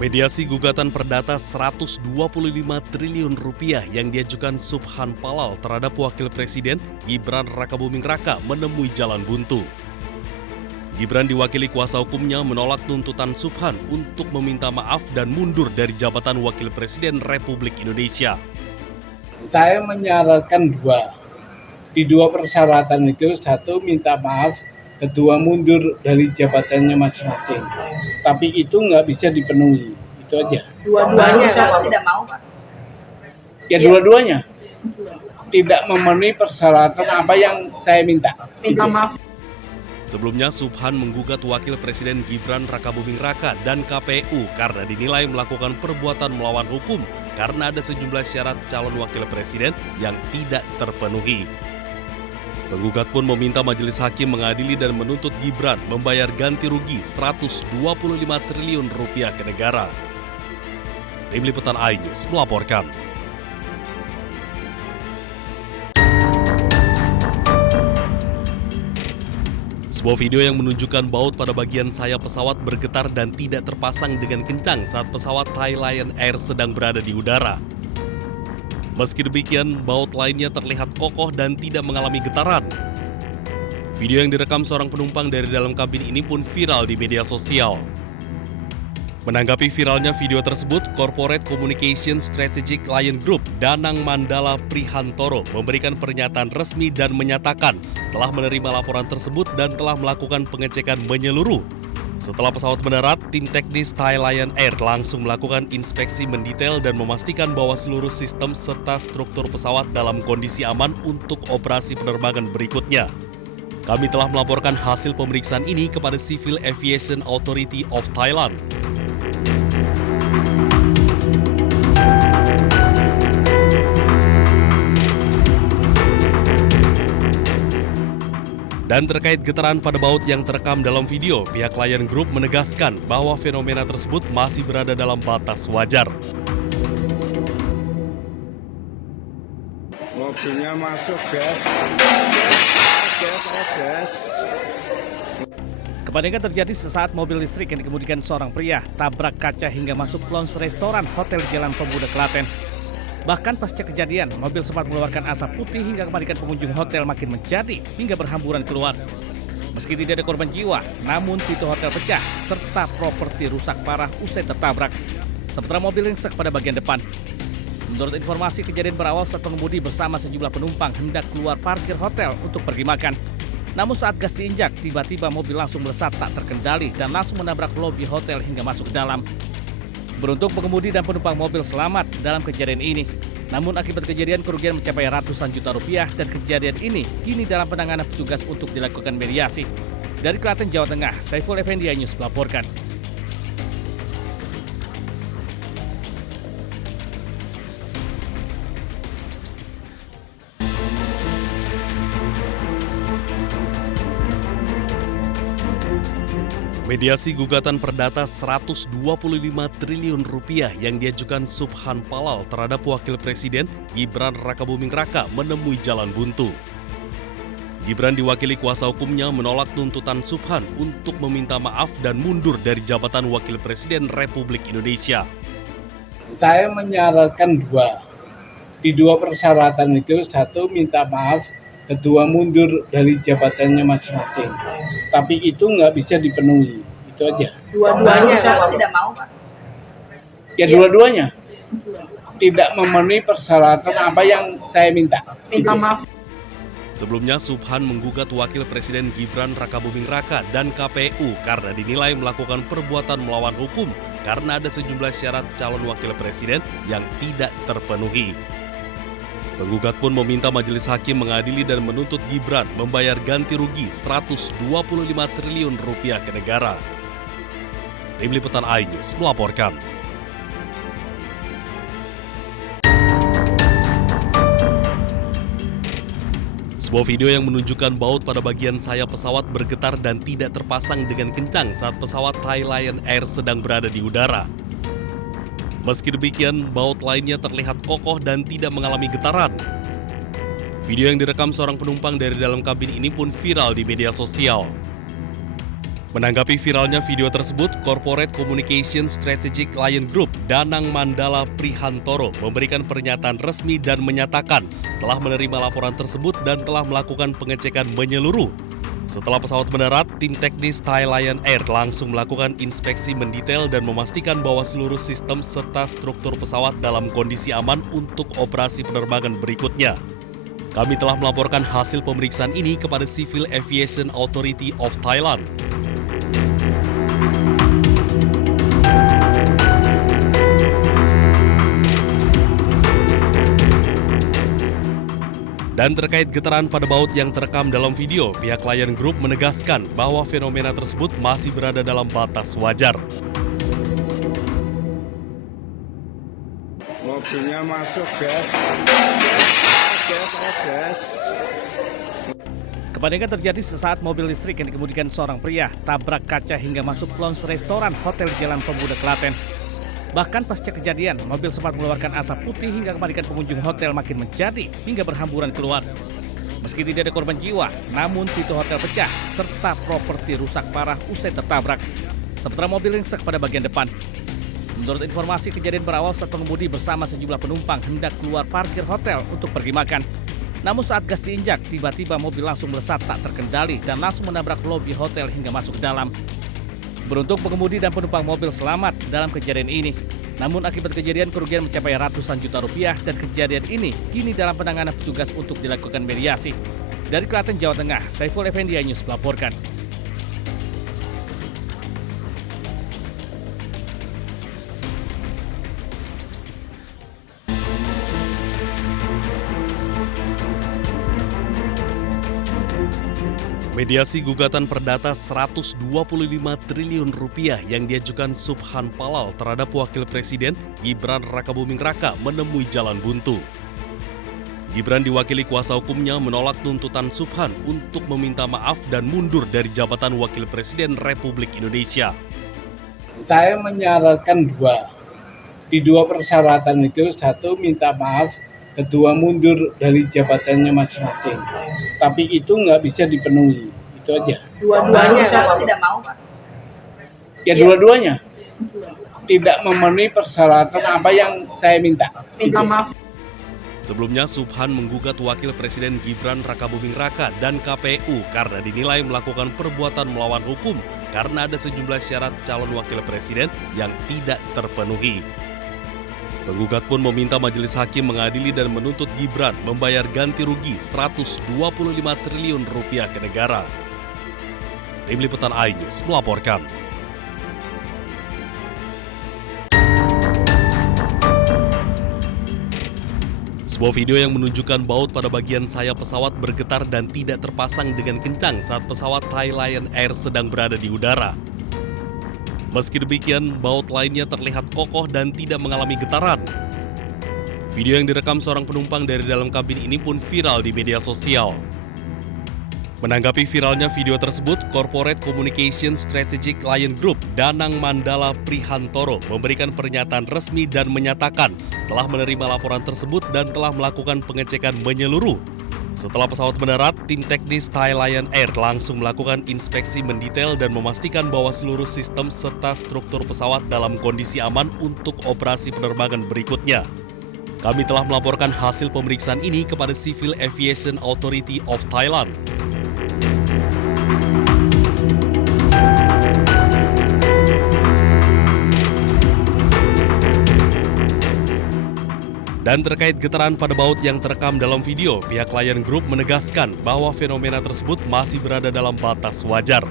Mediasi gugatan perdata 125 triliun rupiah yang diajukan Subhan Palal terhadap Wakil Presiden Gibran Rakabuming Raka menemui jalan buntu. Gibran diwakili kuasa hukumnya menolak tuntutan Subhan untuk meminta maaf dan mundur dari jabatan Wakil Presiden Republik Indonesia. Saya menyarankan dua. Di dua persyaratan itu, satu minta maaf, kedua mundur dari jabatannya masing-masing. Tapi itu nggak bisa dipenuhi, itu aja. Dua-duanya Pak tidak mau, Pak. Ya dua-duanya tidak memenuhi persyaratan apa yang saya minta. Minta maaf. Sebelumnya Subhan menggugat Wakil Presiden Gibran Rakabuming Raka dan KPU karena dinilai melakukan perbuatan melawan hukum karena ada sejumlah syarat calon Wakil Presiden yang tidak terpenuhi. Penggugat pun meminta majelis hakim mengadili dan menuntut Gibran membayar ganti rugi 125 triliun rupiah ke negara. Tim Liputan iNews melaporkan. Sebuah video yang menunjukkan baut pada bagian sayap pesawat bergetar dan tidak terpasang dengan kencang saat pesawat Thai Lion Air sedang berada di udara. Meski demikian, baut lainnya terlihat kokoh dan tidak mengalami getaran. Video yang direkam seorang penumpang dari dalam kabin ini pun viral di media sosial. Menanggapi viralnya video tersebut, Corporate Communication Strategic Lion Group Danang Mandala Prihantoro memberikan pernyataan resmi dan menyatakan telah menerima laporan tersebut dan telah melakukan pengecekan menyeluruh. Setelah pesawat mendarat, tim teknis Thai Lion Air langsung melakukan inspeksi mendetail dan memastikan bahwa seluruh sistem serta struktur pesawat dalam kondisi aman untuk operasi penerbangan berikutnya. Kami telah melaporkan hasil pemeriksaan ini kepada Civil Aviation Authority of Thailand. Dan terkait getaran pada baut yang terekam dalam video, pihak Lion Group menegaskan bahwa fenomena tersebut masih berada dalam batas wajar. Mobilnya masuk, gas. Kepanikan terjadi sesaat mobil listrik yang dikemudikan seorang pria tabrak kaca hingga masuk lounge restoran Hotel Jalan Pemuda Klaten. Bahkan pasca kejadian, mobil sempat mengeluarkan asap putih hingga kepanikan pengunjung hotel makin menjadi hingga berhamburan keluar. Meski tidak ada korban jiwa, namun pintu hotel pecah serta properti rusak parah usai tertabrak. Sementara mobil ringsek pada bagian depan. Menurut informasi, kejadian berawal saat pengemudi bersama sejumlah penumpang hendak keluar parkir hotel untuk pergi makan. Namun saat gas diinjak, tiba-tiba mobil langsung melesat tak terkendali dan langsung menabrak lobi hotel hingga masuk ke dalam. Beruntung pengemudi dan penumpang mobil selamat dalam kejadian ini. Namun akibat kejadian kerugian mencapai ratusan juta rupiah dan kejadian ini kini dalam penanganan petugas untuk dilakukan mediasi. Dari Klaten, Jawa Tengah, Saiful Effendi News melaporkan. Mediasi gugatan perdata 125 triliun rupiah yang diajukan Subhan Palal terhadap Wakil Presiden Gibran Rakabuming Raka menemui jalan buntu. Gibran diwakili kuasa hukumnya menolak tuntutan Subhan untuk meminta maaf dan mundur dari jabatan Wakil Presiden Republik Indonesia. Saya menyarankan dua. Di dua persyaratan itu, satu minta maaf, kedua mundur dari jabatannya masing-masing. Tapi itu nggak bisa dipenuhi, itu aja. Dua-duanya Pak tidak mau, Pak. Ya dua-duanya tidak memenuhi persyaratan apa yang saya minta. Minta maaf. Sebelumnya Subhan menggugat Wakil Presiden Gibran Rakabuming Raka dan KPU karena dinilai melakukan perbuatan melawan hukum karena ada sejumlah syarat calon Wakil Presiden yang tidak terpenuhi. Penggugat pun meminta majelis hakim mengadili dan menuntut Gibran membayar ganti rugi 125 triliun rupiah ke negara. Tim Liputan iNews melaporkan. Sebuah video yang menunjukkan baut pada bagian sayap pesawat bergetar dan tidak terpasang dengan kencang saat pesawat Thai Lion Air sedang berada di udara. Meski demikian, baut lainnya terlihat kokoh dan tidak mengalami getaran. Video yang direkam seorang penumpang dari dalam kabin ini pun viral di media sosial. Menanggapi viralnya video tersebut, Corporate Communication Strategic Lion Group Danang Mandala Prihantoro memberikan pernyataan resmi dan menyatakan telah menerima laporan tersebut dan telah melakukan pengecekan menyeluruh. Setelah pesawat mendarat, tim teknis Thai Lion Air langsung melakukan inspeksi mendetail dan memastikan bahwa seluruh sistem serta struktur pesawat dalam kondisi aman untuk operasi penerbangan berikutnya. Kami telah melaporkan hasil pemeriksaan ini kepada Civil Aviation Authority of Thailand. Dan terkait getaran pada baut yang terekam dalam video, pihak Lion Group menegaskan bahwa fenomena tersebut masih berada dalam batas wajar. Mobilnya masuk, gas. Kepanikan terjadi sesaat mobil listrik yang dikemudikan seorang pria tabrak kaca hingga masuk lounge restoran Hotel Jalan Pemuda Klaten. Bahkan pasca kejadian, mobil sempat mengeluarkan asap putih hingga kepanikan pengunjung hotel makin menjadi hingga berhamburan keluar. Meski tidak ada korban jiwa, namun pintu hotel pecah serta properti rusak parah usai tertabrak. Sementara mobil ringsek pada bagian depan. Menurut informasi, kejadian berawal saat pengemudi bersama sejumlah penumpang hendak keluar parkir hotel untuk pergi makan. Namun saat gas diinjak, tiba-tiba mobil langsung melesat tak terkendali dan langsung menabrak lobi hotel hingga masuk ke dalam. Beruntung pengemudi dan penumpang mobil selamat dalam kejadian ini. Namun akibat kejadian kerugian mencapai ratusan juta rupiah dan kejadian ini kini dalam penanganan petugas untuk dilakukan mediasi. Dari Klaten, Jawa Tengah, Saiful Effendi News melaporkan. Mediasi gugatan perdata 125 triliun rupiah yang diajukan Subhan Palal terhadap Wakil Presiden Gibran Rakabuming Raka menemui jalan buntu. Gibran diwakili kuasa hukumnya menolak tuntutan Subhan untuk meminta maaf dan mundur dari jabatan Wakil Presiden Republik Indonesia. Saya menyarankan dua. Di dua persyaratan itu, satu minta maaf, kedua mundur dari jabatannya masing-masing. Tapi itu nggak bisa dipenuhi, itu aja. Dua-duanya tidak mau, Pak. Ya dua-duanya tidak memenuhi persyaratan apa yang saya minta. Minta maaf. Sebelumnya, Subhan menggugat Wakil Presiden Gibran Rakabuming Raka dan KPU karena dinilai melakukan perbuatan melawan hukum karena ada sejumlah syarat calon Wakil Presiden yang tidak terpenuhi. Penggugat pun meminta majelis hakim mengadili dan menuntut Gibran membayar ganti rugi 125 triliun rupiah ke negara. Tim Liputan iNews melaporkan. Sebuah video yang menunjukkan baut pada bagian sayap pesawat bergetar dan tidak terpasang dengan kencang saat pesawat Thai Lion Air sedang berada di udara. Meski demikian, baut lainnya terlihat kokoh dan tidak mengalami getaran. Video yang direkam seorang penumpang dari dalam kabin ini pun viral di media sosial. Menanggapi viralnya video tersebut, Corporate Communication Strategic Lion Group Danang Mandala Prihantoro memberikan pernyataan resmi dan menyatakan telah menerima laporan tersebut dan telah melakukan pengecekan menyeluruh. Setelah pesawat mendarat, tim teknis Thai Lion Air langsung melakukan inspeksi mendetail dan memastikan bahwa seluruh sistem serta struktur pesawat dalam kondisi aman untuk operasi penerbangan berikutnya. Kami telah melaporkan hasil pemeriksaan ini kepada Civil Aviation Authority of Thailand. Dan terkait getaran pada baut yang terekam dalam video, pihak Lion Group menegaskan bahwa fenomena tersebut masih berada dalam batas wajar.